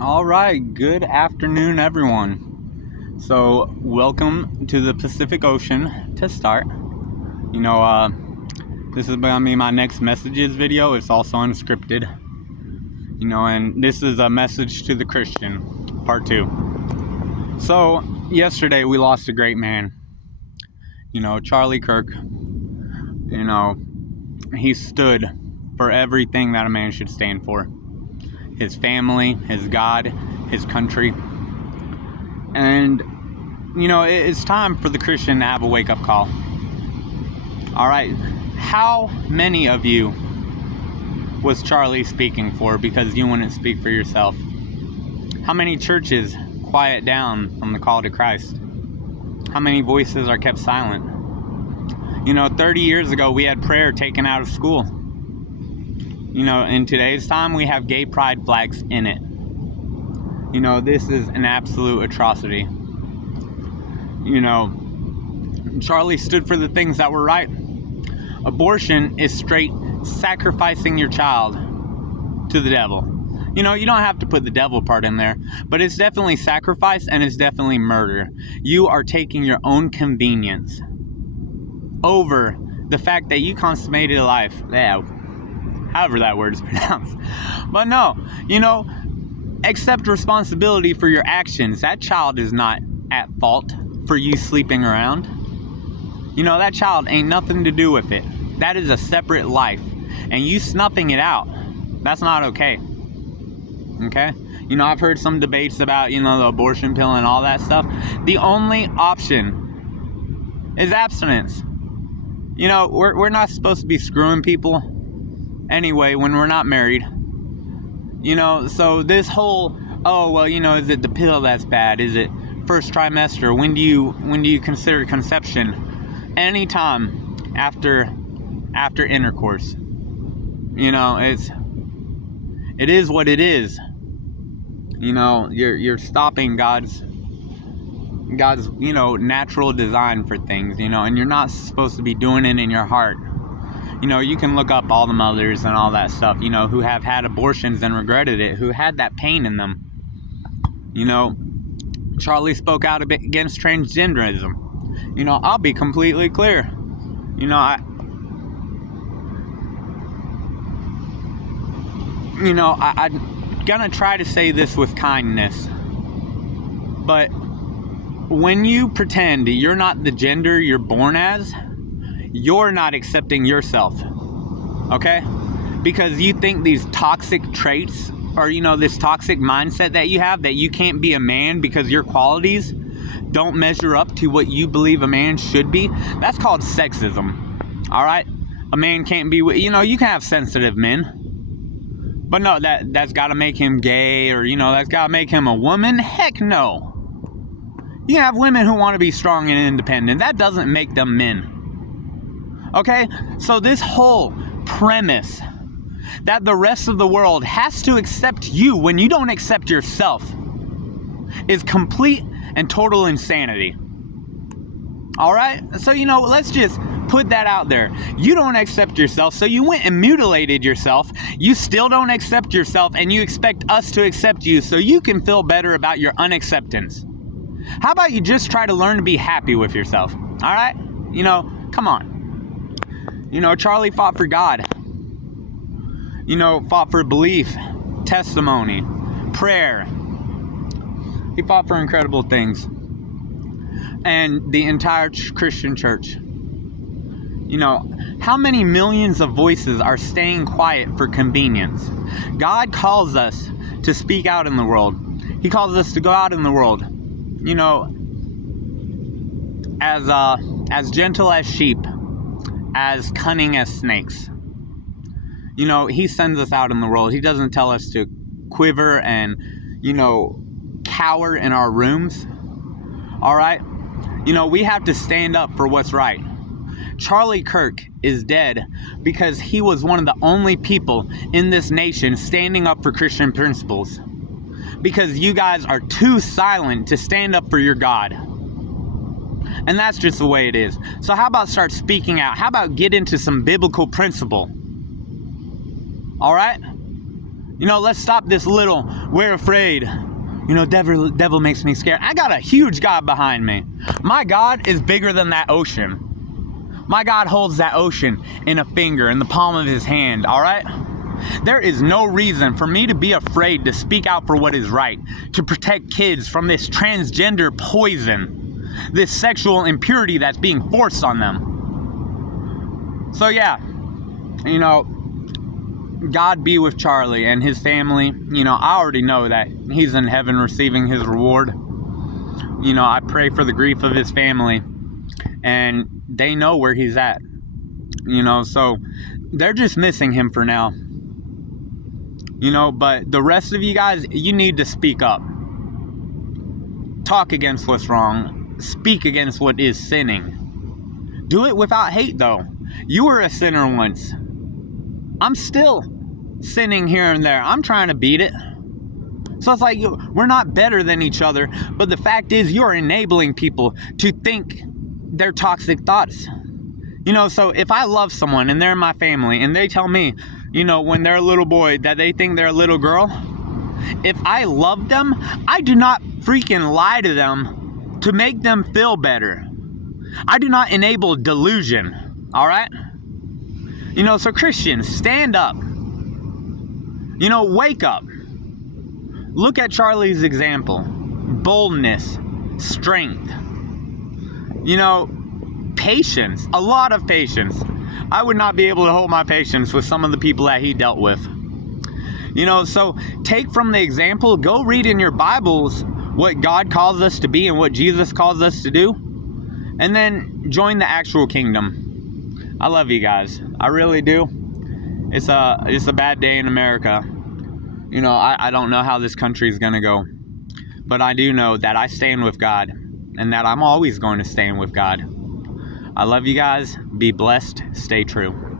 All right, good afternoon, everyone. So, welcome to the Pacific Ocean to start. This is going to be my next messages video. It's also unscripted. And this is a message to the Christian, part 2. So, yesterday we lost a great man. Charlie Kirk. He stood for everything that a man should stand for. His family, his God, his country. And, it's time for the Christian to have a wake-up call. All right, how many of you was Charlie speaking for because you wouldn't speak for yourself? How many churches quiet down from the call to Christ? How many voices are kept silent? 30 years ago, we had prayer taken out of school. In today's time, we have gay pride flags in it. This is an absolute atrocity. Charlie stood for the things that were right. Abortion is straight sacrificing your child to the devil. You don't have to put the devil part in there, but it's definitely sacrifice and it's definitely murder. You are taking your own convenience over the fact that you consummated a life. Yeah, however that word is pronounced. But no, accept responsibility for your actions. That child is not at fault for you sleeping around. That child ain't nothing to do with it. That is a separate life. And you snuffing it out, that's not okay. Okay? I've heard some debates about, the abortion pill and all that stuff. The only option is abstinence. We're not supposed to be screwing people anyway when we're not married. So this whole, is it the pill that's bad? Is it first trimester? When do you consider conception? Anytime after intercourse. It is what it is. You're stopping God's natural design for things, and you're not supposed to be doing it in your heart. You can look up all the mothers and all that stuff, who have had abortions and regretted it, who had that pain in them. Charlie spoke out a bit against transgenderism. I'll be completely clear. I'm gonna try to say this with kindness, but when you pretend you're not the gender you're born as, you're not accepting yourself, okay? Because you think these toxic traits, or this toxic mindset that you have, that you can't be a man because your qualities don't measure up to what you believe a man should be. That's called sexism. All right, a man can't be, you can have sensitive men, but no, that's got to make him gay, or that's got to make him a woman. Heck no. You have women who want to be strong and independent. That doesn't make them men. Okay, so this whole premise that the rest of the world has to accept you when you don't accept yourself is complete and total insanity. All right, so let's just put that out there. You don't accept yourself, so you went and mutilated yourself. You still don't accept yourself, and you expect us to accept you so you can feel better about your unacceptance. How about you just try to learn to be happy with yourself? All right, come on. Charlie fought for God. Fought for belief, testimony, prayer. He fought for incredible things. And the entire Christian church. How many millions of voices are staying quiet for convenience? God calls us to speak out in the world. He calls us to go out in the world, as gentle as sheep, as cunning as snakes. He sends us out in the world. He doesn't tell us to quiver and, cower in our rooms. All right? We have to stand up for what's right. Charlie Kirk is dead because he was one of the only people in this nation standing up for Christian principles. Because you guys are too silent to stand up for your God. And that's just the way it is. So how about start speaking out? How about get into some biblical principle? All right? Let's stop this little, we're afraid. Devil makes me scared. I got a huge God behind me. My God is bigger than that ocean. My God holds that ocean in a finger, in the palm of his hand, all right? There is no reason for me to be afraid to speak out for what is right, to protect kids from this transgender poison, this sexual impurity that's being forced on them. So yeah, God be with Charlie and his family. I already know that he's in heaven receiving his reward. I pray for the grief of his family, and they know where he's at. So they're just missing him for now. But the rest of you guys, you need to speak up. Talk against what's wrong. Speak against what is sinning. Do it without hate, though. You were a sinner once. I'm still sinning here and there. I'm trying to beat it. So it's like, we're not better than each other, but the fact is you're enabling people to think their toxic thoughts. So if I love someone and they're in my family and they tell me, when they're a little boy that they think they're a little girl, if I love them, I do not freaking lie to them to make them feel better. I do not enable delusion, all right? So Christians, stand up. Wake up. Look at Charlie's example. Boldness, strength, patience, a lot of patience. I would not be able to hold my patience with some of the people that he dealt with. So take from the example, go read in your Bibles what God calls us to be and what Jesus calls us to do, and then join the actual kingdom. I love you guys. I really do. It's a bad day in America. I don't know how this country is going to go, but I do know that I stand with God and that I'm always going to stand with God. I love you guys. Be blessed. Stay true.